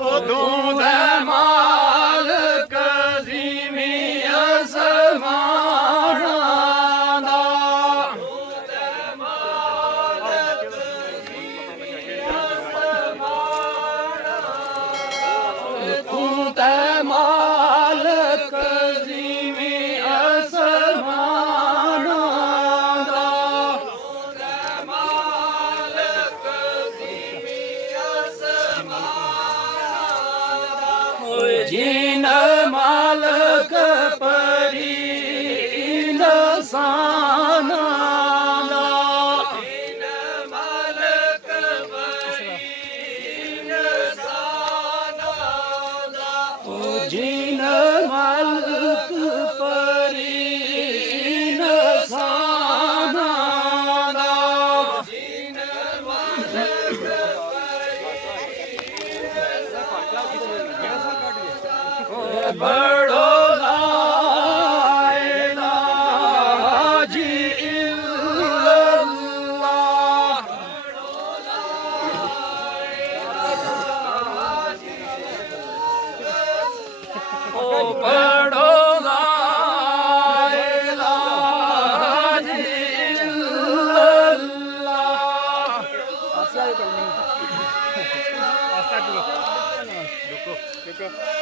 ਤੂੰ ਦੇ ਮਾਲਕ ਜ਼ਮੀਨ ਅਸਮਾਨਾਂ ਦਾ ਤੂੰ ਦੇ ਮਾਲਕ ਜ਼ਮੀਨ ਅਸਮਾਨਾਂ ਤੂੰ ਤੇ ਮਾਲਕ ਜ਼ਮੀਨ ਅਸਮਾਨਾਂ ਦਾ ਤੂੰ ਤੇ ਮਾਲਕ ਜ਼ਮੀਨ ਅਸਮਾਨਾਂ ਜਿਨ ਮਾਲਕ ਪਰੀ ਇਨਸਾਨਾਂ ਦਾ ਜਿਨ ਮਾਲਕ ਪਰੀ ਇਨਸਾਨਾਂ ਦਾ ਜਿਨ ਮਾਲਕ ਪਰੀ ਇਨਸਾਨਾਂ ਦਾ ਜਿਨ ਮਾਲਕ ਬੜੋ ਲਾ ਇਲਾਹਾ ਜੀ ਇਲੱਲਾਹ ਓ ਬੜੋ ਲਾ ਇਲਾਹਾ ਜੀ ਇਲੱਲਾਹ ਆਸਾ ਕਰਨੀ ਆਸਾ ਰੁਕੋ